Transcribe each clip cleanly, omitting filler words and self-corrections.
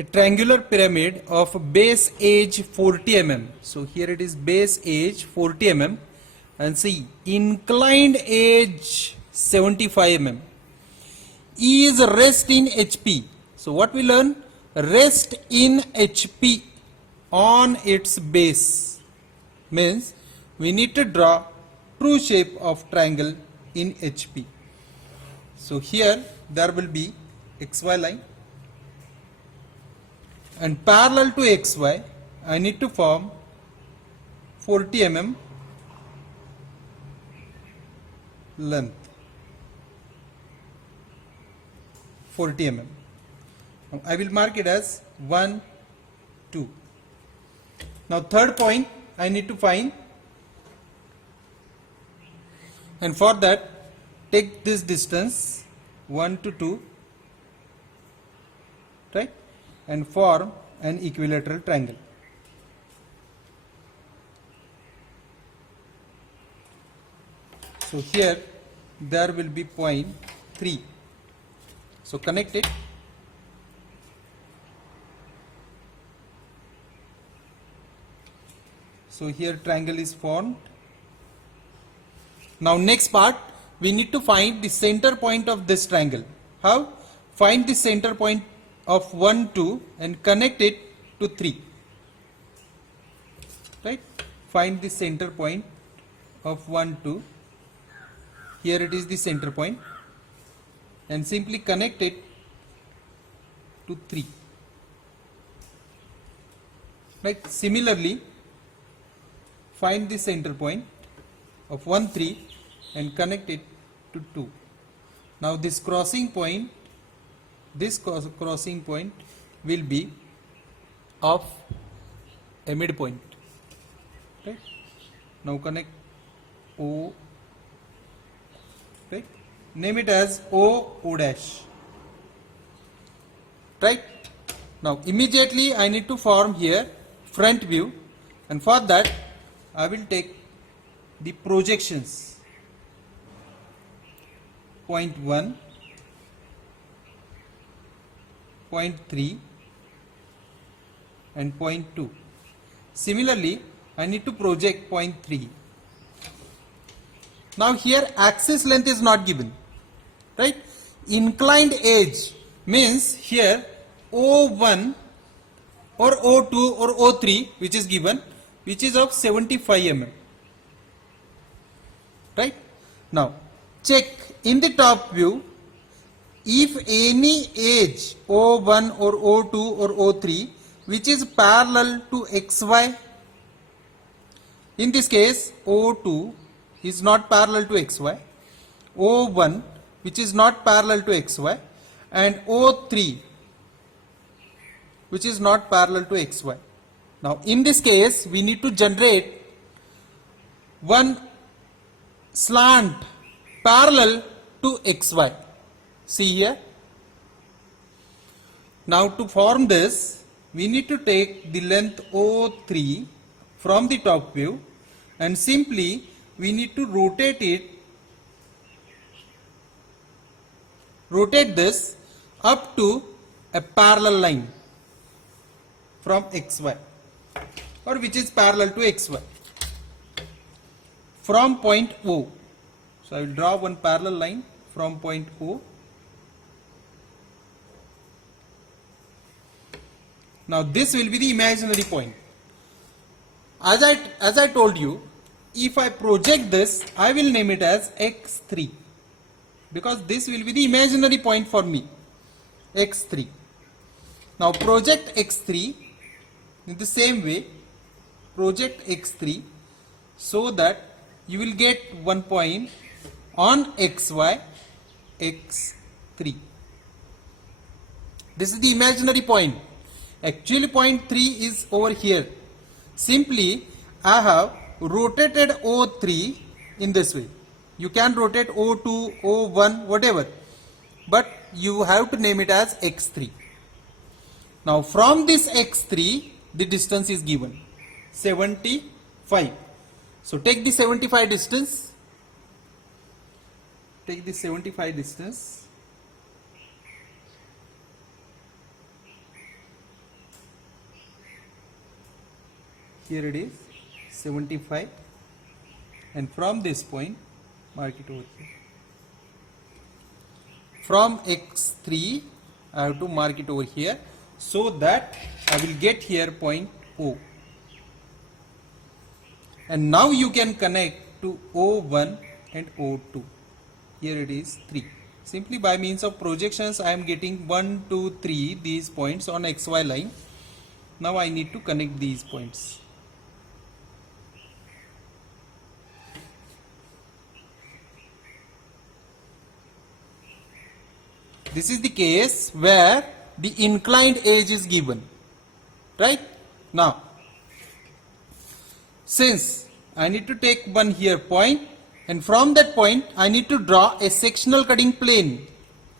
a triangular pyramid of base edge 40 mm. So here it is base edge 40 mm and see inclined edge 75 mm. E is rest in HP. So what we learn? Rest in HP on its base means we need to draw true shape of triangle in HP. So here there will be XY line and parallel to XY I need to form 40 mm length. 40 mm. Now I will mark it as 1, 2. Now third point I need to find, and for that take this distance 1 to 2, right, and form an equilateral triangle. So here there will be point 3. So connect it. So here triangle is formed. Now next part we need to find the center point of this triangle. How? Find the center point of 1, 2 and connect it to 3. Right? Find the center point of 1, 2. Here it is the center point and simply connect it to 3. Right? Similarly, find the center point of 1, 3 and connect it to 2. Now this crossing point will be of a midpoint. Right? Now connect O. Right? Name it as O dash. Right? Now immediately I need to form here front view, and for that I will take the projections. Point 1, point 3 and point 2. Similarly, I need to project point 3. Now here axis length is not given, right? Inclined edge means here O1 or O2 or O3 which is given, which is of 75 mm. Right? Now check in the top view if any edge O1 or O2 or O3 which is parallel to XY. In this case O2 is not parallel to XY, O1 which is not parallel to XY, and O3 which is not parallel to XY. Now in this case we need to generate one slant parallel to XY. See here. Now to form this we need to take the length O3 from the top view and simply we need to rotate this up to a parallel line from XY, or which is parallel to XY, from point O. So I will draw one parallel line from point O. Now this will be the imaginary point. As I told you, if I project this, I will name it as X3, because this will be the imaginary point for me, X3. Now project X3 in the same way, project X3 so that you will get one point on XY, X3. This is the imaginary point. Actually point 3 is over here. Simply I have rotated O3 in this way. You can rotate O2, O1, whatever, but you have to name it as X3. Now from this X3 the distance is given 75. So take the 75 distance. Take the 75 distance. here it is 75, and from this point mark it over here. From x3 I have to mark it over here, so that I will get here point O. And now you can connect to O1 and O2. Here it is 3. Simply by means of projections I am getting 1, 2, 3 these points on XY line. Now I need to connect these points. This is the case where the inclined edge is given, right? Now, since I need to take one here point, and from that point I need to draw a sectional cutting plane.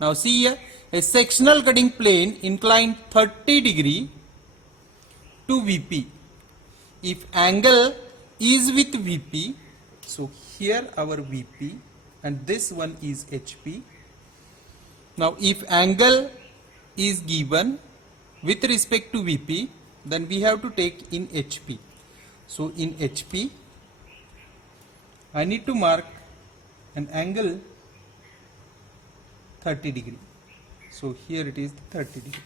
Now see here, a sectional cutting plane inclined 30 degree to VP. If angle is with VP, so here our VP and this one is HP. Now if angle is given with respect to VP, then we have to take in HP. So in HP I need to mark an angle 30 degree. So here it is 30 degree.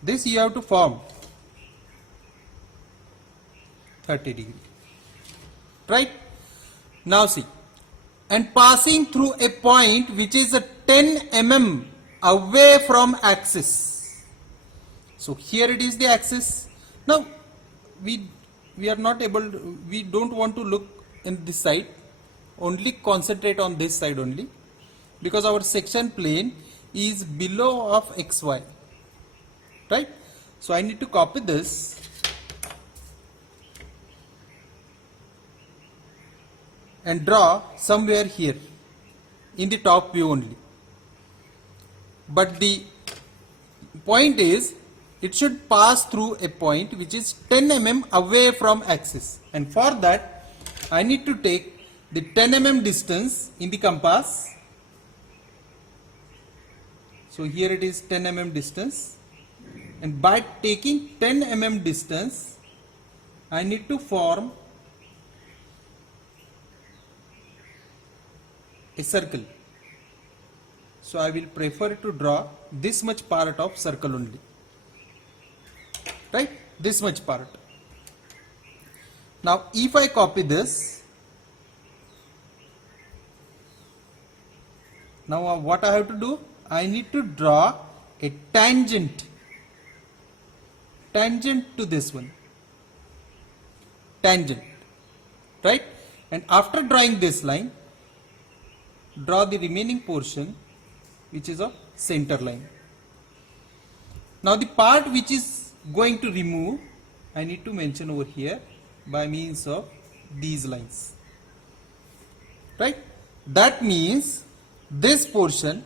This you have to form 30 degree. Right? Now see, and passing through a point which is a 10 mm away from axis. So here it is the axis. Now we are not able to, we don't want to look in this side, only concentrate on this side only, because our section plane is below of XY. Right? So I need to copy this and draw somewhere here in the top view only. But the point is, it should pass through a point which is 10 mm away from axis, and for that I need to take the 10 mm distance in the compass. So here it is 10 mm distance, and by taking 10 mm distance I need to form a circle. So I will prefer to draw this much part of circle only, right? This much part. Now if I copy this, now what I have to do, I need to draw a tangent to this one, tangent, right? And after drawing this line, draw the remaining portion which is a center line. Now the part which is going to remove, I need to mention over here by means of these lines, right? That means this portion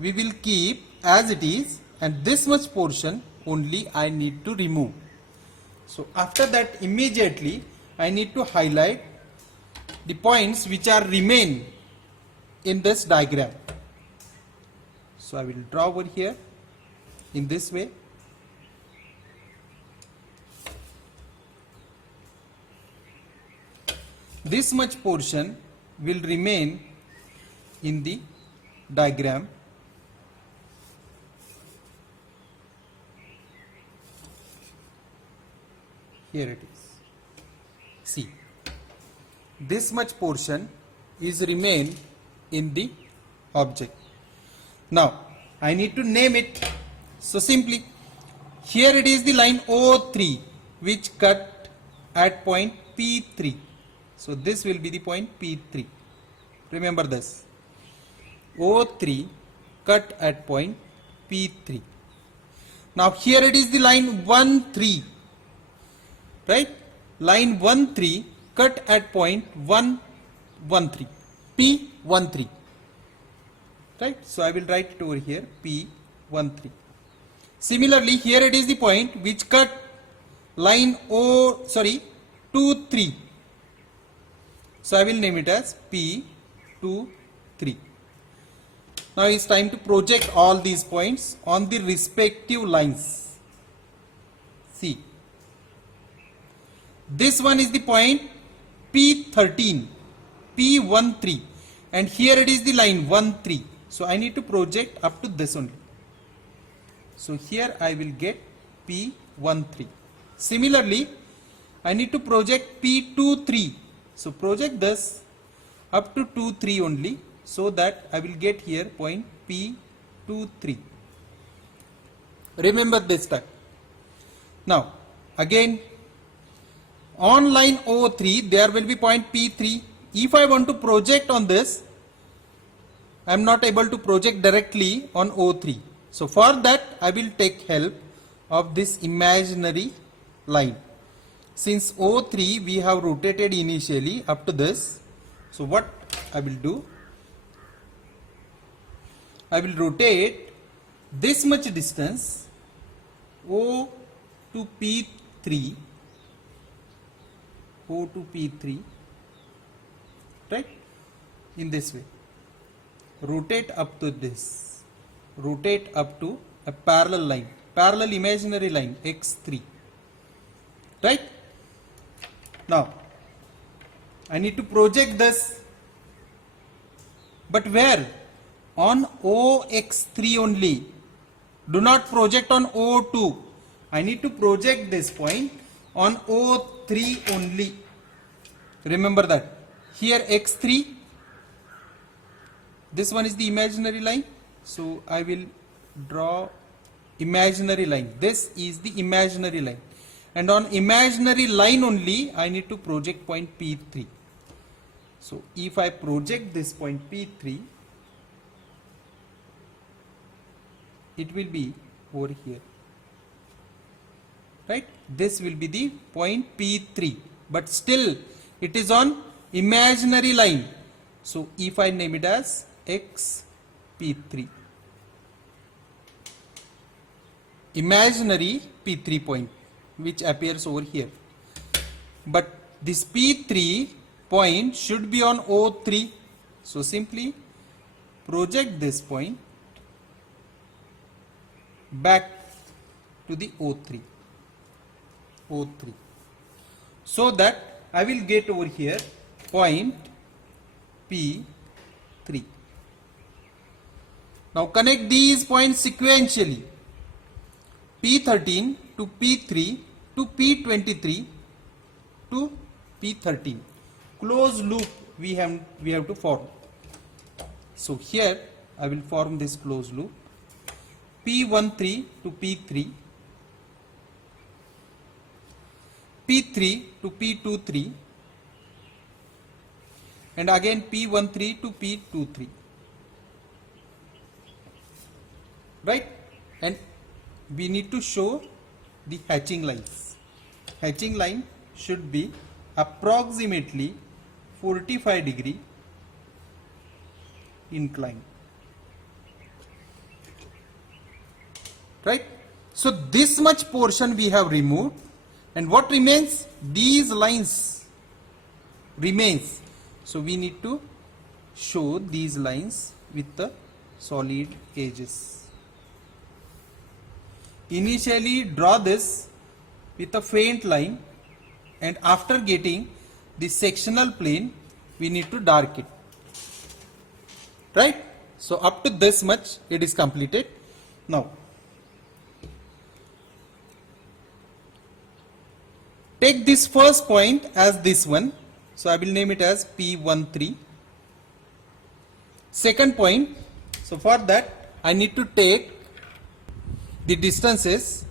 we will keep as it is, and this much portion only I need to remove. So after that immediately I need to highlight the points which are remain in this diagram. So I will draw over here in this way. This much portion will remain in the diagram. Here it is. See, this much portion is remain in the object. Now I need to name it. So simply, here it is the line O3 which cut at point P3. So this will be the point P3. Remember this. O3 cut at point P3. Now here it is the line 1-3. Right? Line 1-3 cut at point 1-1-3. P13. Right? So I will write it over here, P13. Similarly, here it is the point which cut line 2-3. So I will name it as P23. Now it's time to project all these points on the respective lines. See, this one is the point P13, P13, and here it is the line 1, 3. So I need to project up to this only. So here I will get P13. Similarly, I need to project P23. So project this up to 2, 3 only, so that I will get here point P23. Remember this time. Now again, on line O3 there will be point P3. If I want to project on this, I am not able to project directly on O3. So for that I will take help of this imaginary line. Since O3 we have rotated initially up to this, so what I will do, I will rotate this much distance O to P3, O to P3, right, in this way. Rotate up to this, rotate up to a parallel line, parallel imaginary line x3, right. Now I need to project this, but where? On OX3 only. Do not project on O2. I need to project this point on O3 only. Remember that. Here x3, this one is the imaginary line. So I will draw imaginary line. This is the imaginary line. And on imaginary line only I need to project point P3. So if I project this point P3, it will be over here, right. This will be the point P3, but still it is on imaginary line. So if I name it as XP3, imaginary P3 point, which appears over here, but this P3 point should be on O3. So simply project this point back to the O3, so that I will get over here point P3. Now connect these points sequentially, P13 to P3 to P23 to P13. Closed loop we have to form. So here I will form this closed loop, P13 to P3, P3 to P23, and again P13 to P23, right. And we need to show the hatching lines. Hatching line should be approximately 45-degree incline, right. So this much portion we have removed, and what remains? These lines remains. So we need to show these lines with the solid edges. Initially draw this with a faint line, and after getting the sectional plane we need to dark it, right. So up to this much it is completed. Now take this first point as this one, so I will name it as P13. Second point, so for that I need to take the distances.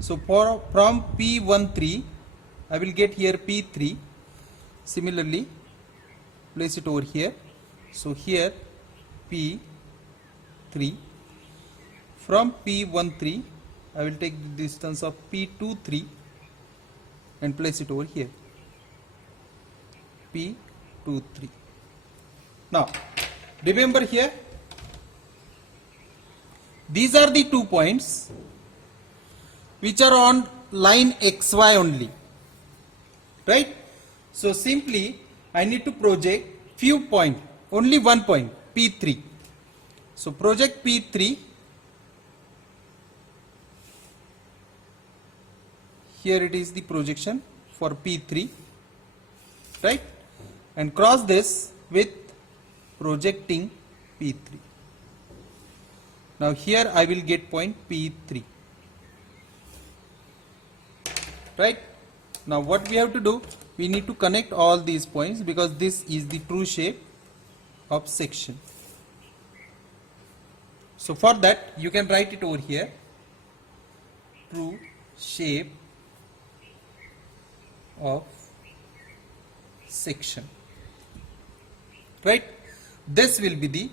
So from P13 I will get here P3. Similarly place it over here. So here P3. From P13 I will take the distance of P23 and place it over here, P23. Now remember here, these are the 2 points which are on line XY only, right. So simply I need to project few points, only one point P3. So project P3. Here it is the projection for P3, right? And cross this with projecting P3. Now here I will get point P3, right? Now what we have to do, we need to connect all these points because this is the true shape of section. So for that you can write it over here, true shape of section, right? This will be the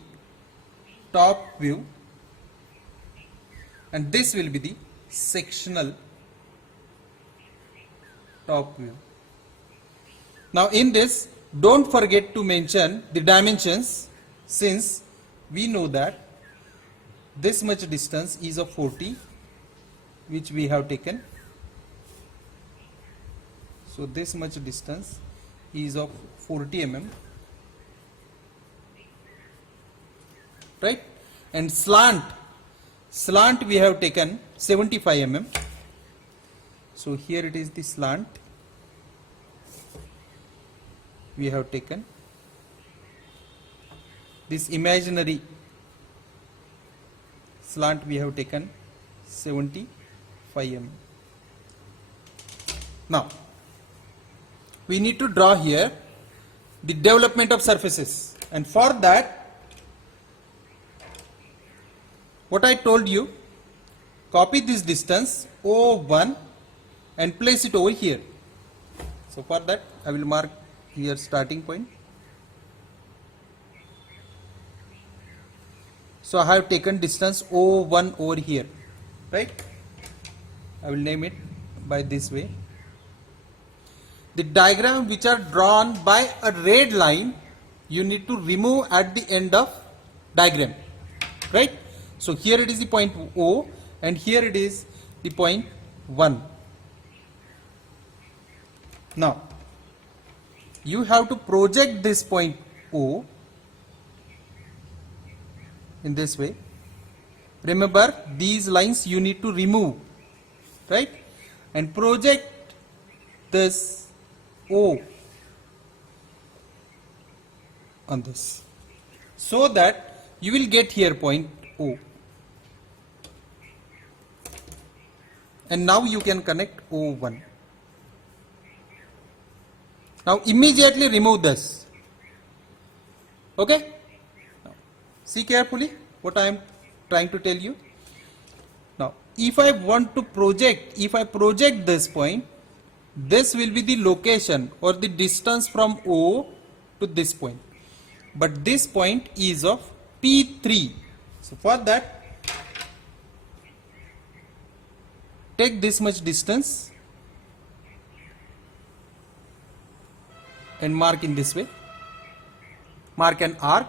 top view and this will be the sectional top view. Now in this, don't forget to mention the dimensions, since we know that this much distance is of 40, which we have taken. So this much distance is of 40 mm, right? And slant we have taken 75 mm. So here it is the slant we have taken. This imaginary slant we have taken 75 mm. Now we need to draw here the development of surfaces, and for that what I told you, copy this distance O1 and place it over here. So for that I will mark here starting point. So I have taken distance O1 over here, right? I will name it by this way. The diagram which are drawn by a red line, you need to remove at the end of diagram, right? So here it is the point O and here it is the point 1. Now you have to project this point O in this way. Remember, these lines you need to remove, right? And project this O on this, so that you will get here point O. And now you can connect O1. Now immediately remove this. Okay? Now, see carefully what I am trying to tell you. Now if I want to project, if I project this point, this will be the location or the distance from O to this point. But this point is of P3. So for that, take this much distance and mark in this way. Mark an arc.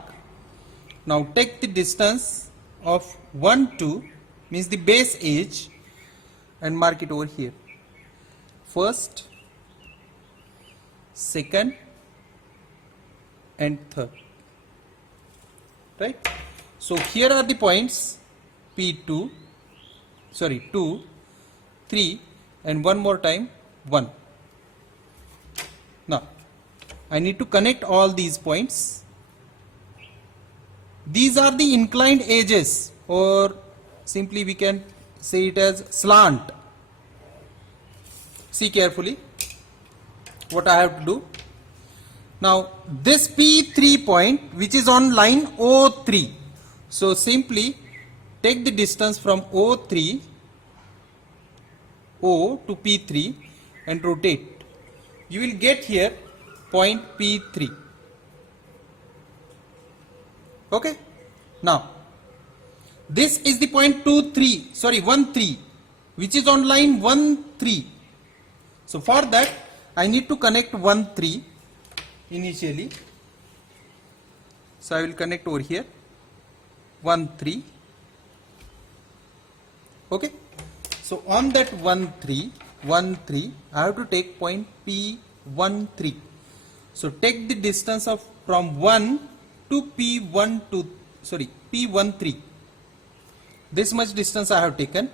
Now take the distance of 1, 2, means the base edge, and mark it over here. First, second and third, right? So here are the points P2, 2, 3 and one more time 1. Now I need to connect all these points. These are the inclined edges, or simply we can say it as slant. See carefully what I have to do. Now this P3 point which is on line O3, so simply take the distance from O3 O to P3 and rotate. You will get here point P3. Okay. Now this is the point 1, 3, which is on line 1, 3. So for that I need to connect 1, 3 initially. So I will connect over here 1, 3. Okay. So on that 1, 3, I have to take point P1, 3. So take the distance of from 1 to P1 to sorry, P13. This much distance I have taken.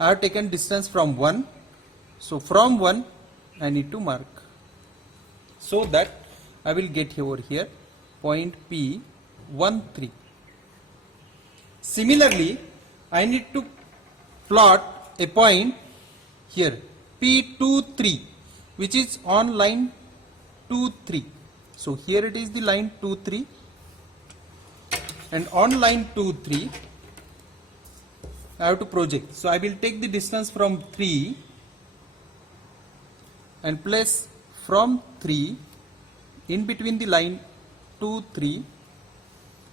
I have taken distance from 1. So from 1 I need to mark, so that I will get over here point P13. Similarly, I need to plot a point here P23, which is on line 23. So here it is the line 23, and on line 23 I have to project. So I will take the distance from 3 and place from 3 in between the line 2, 3.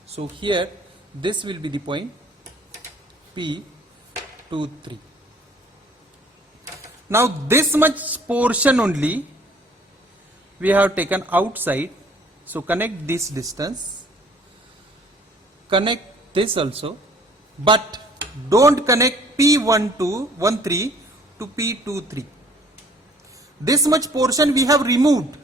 So here this will be the point P23. Now this much portion only we have taken outside. So connect this distance, connect this also, but don't connect P13 to P23. This much portion we have removed,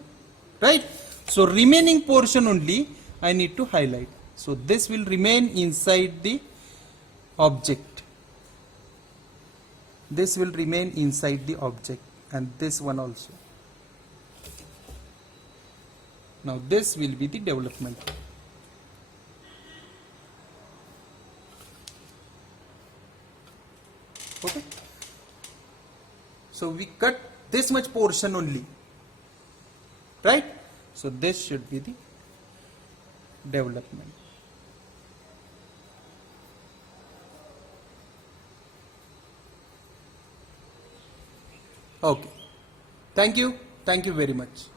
right? So remaining portion only I need to highlight. So this will remain inside the object. This will remain inside the object, and this one also. Now this will be the development. Okay. So we cut this much portion only, right? So this should be the development. Okay. Thank you very much.